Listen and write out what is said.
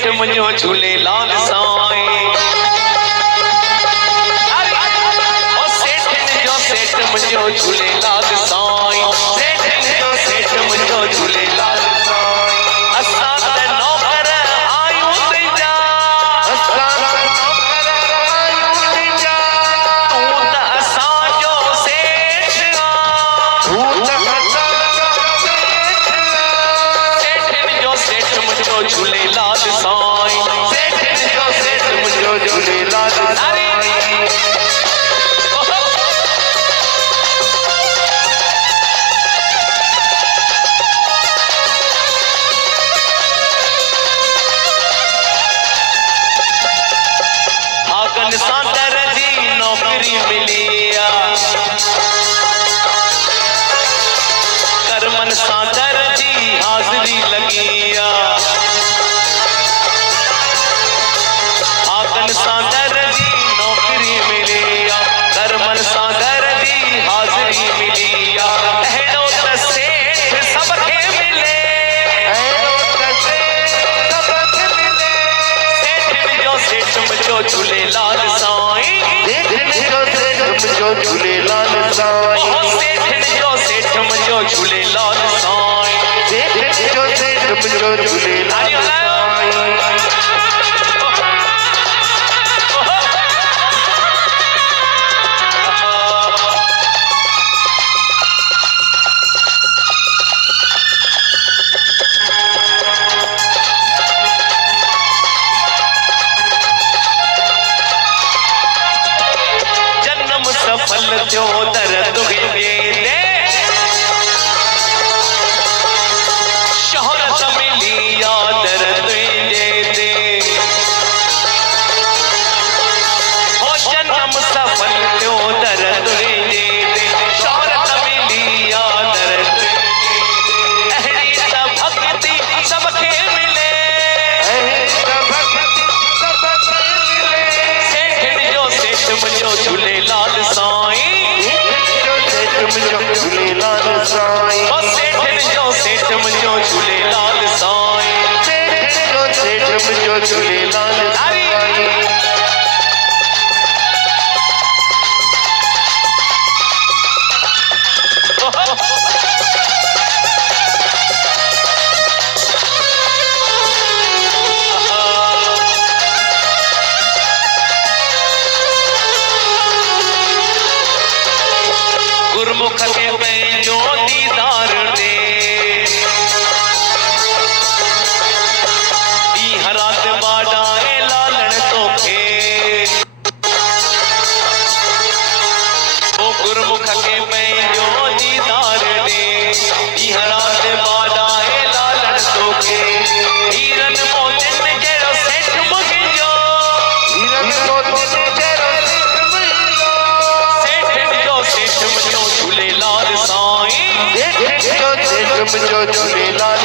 सेठ मुझो झूलेलाल साईं। ओ सेठ मुझो झूलेलाल साईं। सेठ मुझो झूलेलाल साईं। असां त नौकर आयूं तुंहिंजा, असां त नौकर आयूं तुंहिंजा। तूं त असांजो सेठ आहीं, तूं त असांजो सेठ आहीं। सेठ मुझो झूलेलाल साईं। सेठ मुझो झूलेलाल साईं। भागन सां दर जी नौकरी मिली आहे, कर्मन सां दर जी हाज़िरी लगी आहे। भागन सां दर जी नौकरी मिली आहे, कर्मन सां दर जी हाज़िरी मिली आहे। अहिड़ो त सेठ सबके मिले, अहिड़ो त सेठ सबके मिले। सेठ मुझो झूलेलाल साईं। मुझो झूलेलाल साईं। सेठ मुझो झूलेलाल साईं। मुझो झूलेलाल जन्म सफल थियो दर तुंहिंजे दे, शोहरत मिली आ दर तुंहिंजे दे। हो जन्म सफल थियो दर तुंहिंजे दे, शोहरत मिली आ दर तुंहिंजे दे। अहिड़ी त भक्ति सबके मिले, अहिड़ी त भक्ति सबके मिले। सेठ मुझो झूलेलाल साईं। सेठ मुझो झूलेलाल साईं। ओ सेठ मुझो झूलेलाल साईं। सेठ मुझो झूलेलाल साईं। गुरमुख के पंहिंजो दीदार दे, ॾींहं राति बाॾाए लालण तोखे। ओ गुरमुख के पंहिंजो दीदार दे, ॾींहं राति बाॾाए लालण तोखे। हीरन मोतिन जहिड़ो सेठ मुंहिंजो, हीरन मोतिन जहिड़ो सेठ मुंहिंजो। सेठ मुझो झूलेलाल साईं। सेठ मुझो झूलेलाल